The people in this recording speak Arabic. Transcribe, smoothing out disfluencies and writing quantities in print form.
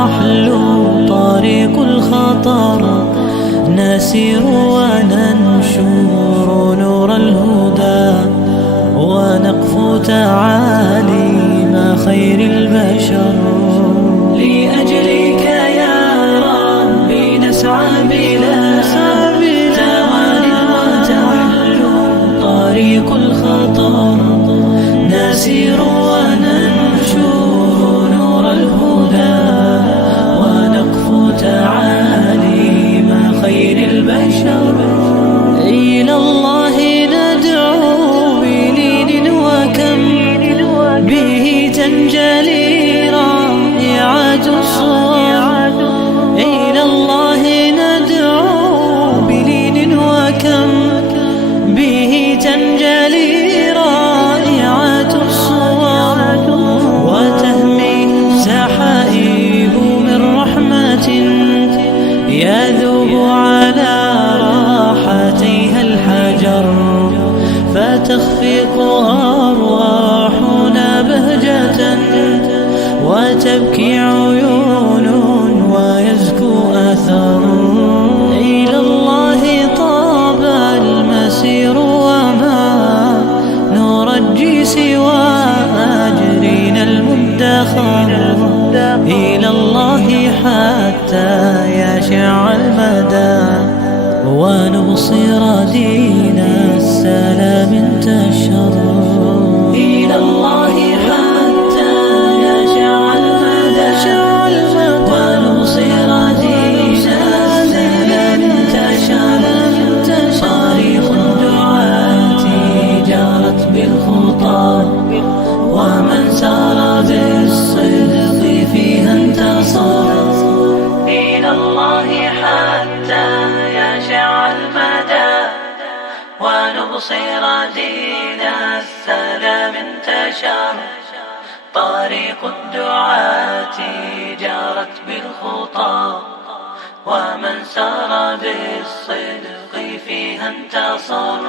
ونحلو طريق الخطر، نسير وننشر نور الهدى، ونقفو تعاليم خير البشر. لأجلك يا ربي نسعى بلا زوال، وتحلو طريق الخطر، نسير وننشر نور الهدى، ونقفو تعاليم خير البشر. إلى الله ندعو بلين وكم به تنجلي رائعة الصور. إلى الله ندعو بلين وكم به تنجلي رائعة الصور، وتهمي سحائب من رحمة يذوب على راحتيها الحجر، فتخفق أرواحنا بهجة، وتبكي عيون ويزكو أثر. إلى الله طاب المسير وما نرجي سوى أجرنا المدخر. إلى الله حتى يشع المدى، ونبصر دين السلام انتشر. إلى الله حتى يشع المدى، ونبصر دين السلام انتشر. طريق الدعاة جرت بالخطى، ومن سار بالصدق فيها انتصر. إلى الله حتى يشع المدى، ونبصر دين السلام انتشر. طريق الدعاة جرت بالخطى، ومن سار بالصدق فيها انتصر.